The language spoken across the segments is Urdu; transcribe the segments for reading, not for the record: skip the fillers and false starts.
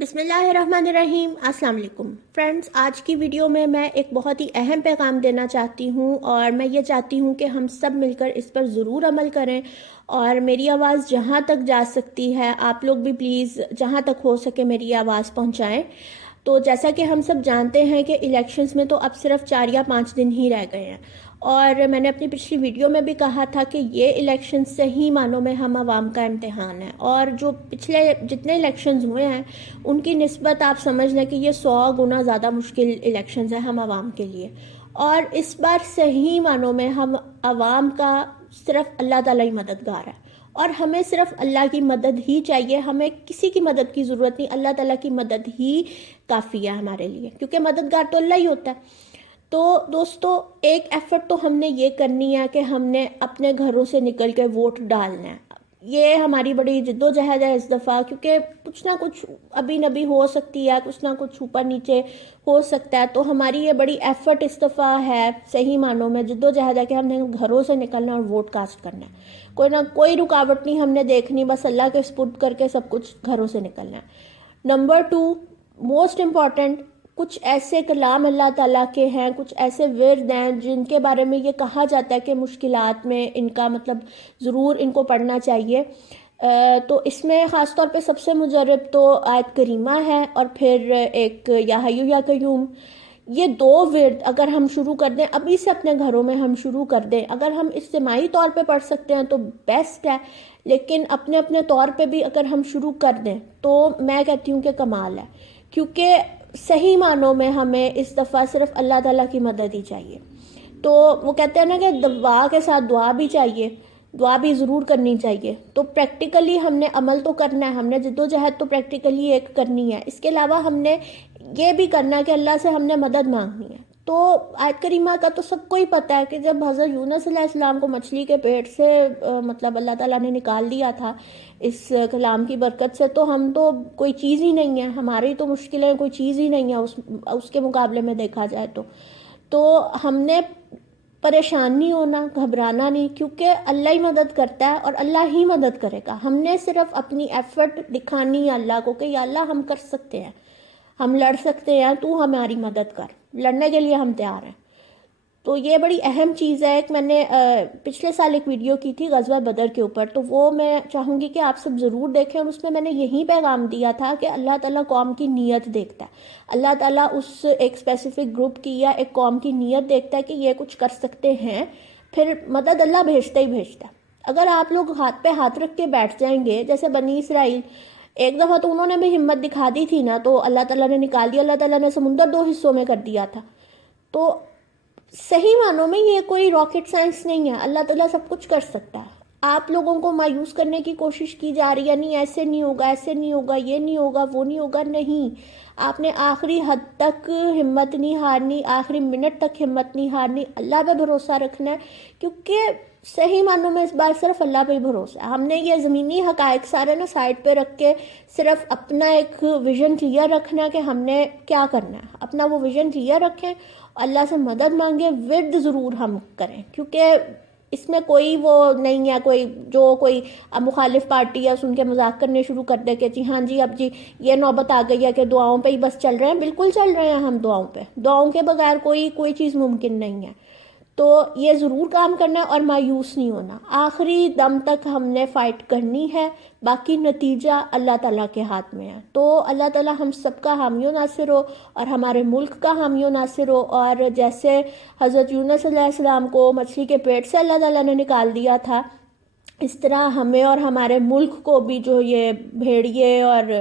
بسم اللہ الرحمن الرحیم۔ السلام علیکم فرینڈز، آج کی ویڈیو میں ایک بہت ہی اہم پیغام دینا چاہتی ہوں اور میں یہ چاہتی ہوں کہ ہم سب مل کر اس پر ضرور عمل کریں اور میری آواز جہاں تک جا سکتی ہے آپ لوگ بھی پلیز جہاں تک ہو سکے میری آواز پہنچائیں۔ تو جیسا کہ ہم سب جانتے ہیں کہ الیکشنز میں تو اب صرف 4 یا 5 دن ہی رہ گئے ہیں، اور میں نے اپنی پچھلی ویڈیو میں بھی کہا تھا کہ یہ الیکشن صحیح معنوں میں ہم عوام کا امتحان ہے، اور جو پچھلے جتنے الیکشنز ہوئے ہیں ان کی نسبت آپ سمجھ لیں کہ یہ 100 گنا زیادہ مشکل الیکشنز ہیں ہم عوام کے لیے، اور اس بار صحیح معنوں میں ہم عوام کا صرف اللہ تعالیٰ ہی مددگار ہے، اور ہمیں صرف اللہ کی مدد ہی چاہیے، ہمیں کسی کی مدد کی ضرورت نہیں، اللہ تعالیٰ کی مدد ہی کافی ہے ہمارے لیے، کیونکہ مددگار تو اللہ ہی ہوتا ہے۔ تو دوستو، ایک ایفرٹ تو ہم نے یہ کرنی ہے کہ ہم نے اپنے گھروں سے نکل کے ووٹ ڈالنا ہے۔ یہ ہماری بڑی جد و جہد ہے اس دفعہ، کیونکہ کچھ نہ کچھ ابھی نبی ہو سکتی ہے، کچھ نہ کچھ اوپر نیچے ہو سکتا ہے، تو ہماری یہ بڑی ایفرٹ اس دفعہ ہے، صحیح معنوں میں جد و جہد ہے کہ ہم نے گھروں سے نکلنا اور ووٹ کاسٹ کرنا ہے۔ کوئی نہ کوئی رکاوٹ نہیں ہم نے دیکھنی، بس اللہ کے سپرد کر کے سب کچھ گھروں سے نکلنا ہے۔ نمبر 2، موسٹ امپورٹنٹ، کچھ ایسے کلام اللہ تعالیٰ کے ہیں، کچھ ایسے ورد ہیں جن کے بارے میں یہ کہا جاتا ہے کہ مشکلات میں ان کا مطلب ضرور ان کو پڑھنا چاہیے۔ تو اس میں خاص طور پہ سب سے مجرب تو آیت کریمہ ہے، اور پھر ایک یا حیو یا قیوم۔ یہ 2 ورد اگر ہم شروع کر دیں، ابھی سے اپنے گھروں میں ہم شروع کر دیں، اگر ہم اجتماعی طور پہ پڑھ سکتے ہیں تو بیسٹ ہے، لیکن اپنے اپنے طور پہ بھی اگر ہم شروع کر دیں تو میں کہتی ہوں کہ کمال ہے، کیونکہ صحیح معنوں میں ہمیں اس دفعہ صرف اللہ تعالیٰ کی مدد ہی چاہیے۔ تو وہ کہتے ہیں نا کہ دعا کے ساتھ دعا بھی چاہیے، دعا بھی ضرور کرنی چاہیے۔ تو پریکٹیکلی ہم نے عمل تو کرنا ہے، ہم نے جد و جہد تو پریکٹیکلی ایک کرنی ہے، اس کے علاوہ ہم نے یہ بھی کرنا ہے کہ اللہ سے ہم نے مدد مانگنی ہے۔ تو آیت کریمہ کا تو سب کو ہی پتہ ہے کہ جب حضرت یونس علیہ السلام کو مچھلی کے پیٹ سے مطلب اللہ تعالیٰ نے نکال دیا تھا اس کلام کی برکت سے، تو ہم تو کوئی چیز ہی نہیں ہے، ہماری تو مشکلیں کوئی چیز ہی نہیں ہے اس کے مقابلے میں دیکھا جائے تو ہم نے پریشان نہیں ہونا، گھبرانا نہیں، کیونکہ اللہ ہی مدد کرتا ہے اور اللہ ہی مدد کرے گا۔ ہم نے صرف اپنی ایفرٹ دکھانی ہے اللہ کو کہ یا اللہ ہم کر سکتے ہیں، ہم لڑ سکتے ہیں، تو ہماری مدد کر، لڑنے کے لیے ہم تیار ہیں۔ تو یہ بڑی اہم چیز ہے۔ ایک میں نے پچھلے سال ایک ویڈیو کی تھی غزوہ بدر کے اوپر، تو وہ میں چاہوں گی کہ آپ سب ضرور دیکھیں، اور اس میں میں نے یہی پیغام دیا تھا کہ اللہ تعالیٰ قوم کی نیت دیکھتا ہے، اللہ تعالیٰ اس ایک اسپیسیفک گروپ کی یا ایک قوم کی نیت دیکھتا ہے کہ یہ کچھ کر سکتے ہیں، پھر مدد اللہ بھیجتا ہی بھیجتا ہے۔ اگر آپ لوگ ہاتھ پہ ہاتھ رکھ کے بیٹھ جائیں گے، جیسے بنی اسرائیل ایک دفعہ تو انہوں نے بھی ہمت دکھا دی تھی نا، تو اللہ تعالیٰ نے نکال دیا، اللہ تعالیٰ نے سمندر 2 حصوں میں کر دیا تھا۔ تو صحیح معنوں میں یہ کوئی راکٹ سائنس نہیں ہے، اللہ تعالیٰ سب کچھ کر سکتا ہے۔ آپ لوگوں کو مایوس کرنے کی کوشش کی جا رہی ہے، نہیں ایسے نہیں ہوگا، ایسے نہیں ہوگا، یہ نہیں ہوگا، وہ نہیں ہوگا، نہیں، آپ نے آخری حد تک ہمت نہیں ہارنی، آخری منٹ تک ہمت نہیں ہارنی، اللہ پہ بھروسہ رکھنا ہے، کیونکہ صحیح معنوں میں اس بار صرف اللہ پہ ہی بھروسہ ہے۔ ہم نے یہ زمینی حقائق سارے نا سائڈ پہ رکھ کے صرف اپنا ایک ویژن کلیئر رکھنا کہ ہم نے کیا کرنا ہے، اپنا وہ ویژن کلیئر رکھیں، اللہ سے مدد مانگیں، ورد ضرور ہم کریں، کیونکہ اس میں کوئی وہ نہیں ہے، کوئی اب مخالف پارٹی ہے سن کے مذاق کرنے شروع کر دے کہ جی ہاں جی اب جی یہ نوبت آ گئی ہے کہ دعاؤں پہ ہی بس چل رہے ہیں۔ بالکل چل رہے ہیں ہم دعاؤں پہ، دعاؤں کے بغیر کوئی چیز ممکن نہیں ہے۔ تو یہ ضرور کام کرنا ہے اور مایوس نہیں ہونا، آخری دم تک ہم نے فائٹ کرنی ہے، باقی نتیجہ اللہ تعالیٰ کے ہاتھ میں ہے۔ تو اللہ تعالیٰ ہم سب کا حامی و ناصر ہو، اور ہمارے ملک کا حامی و ناصر ہو، اور جیسے حضرت یونس علیہ السلام کو مچھلی کے پیٹ سے اللہ تعالیٰ نے نکال دیا تھا، اس طرح ہمیں اور ہمارے ملک کو بھی جو یہ بھیڑیے اور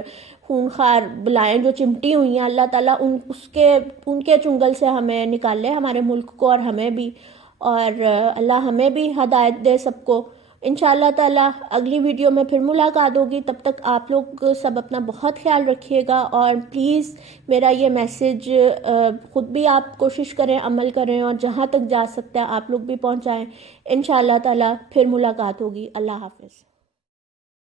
خونخوار بلائیں جو چمٹی ہوئی ہیں، اللہ تعالیٰ ان کے چنگل سے ہمیں نکال لے، ہمارے ملک کو اور ہمیں بھی، اور اللہ ہمیں بھی ہدایت دے سب کو۔ انشاءاللہ تعالیٰ اگلی ویڈیو میں پھر ملاقات ہوگی، تب تک آپ لوگ سب اپنا بہت خیال رکھیے گا، اور پلیز میرا یہ میسج خود بھی آپ کوشش کریں، عمل کریں، اور جہاں تک جا سکتا ہے آپ لوگ بھی پہنچائیں۔ انشاءاللہ تعالیٰ پھر ملاقات ہوگی۔ اللہ حافظ۔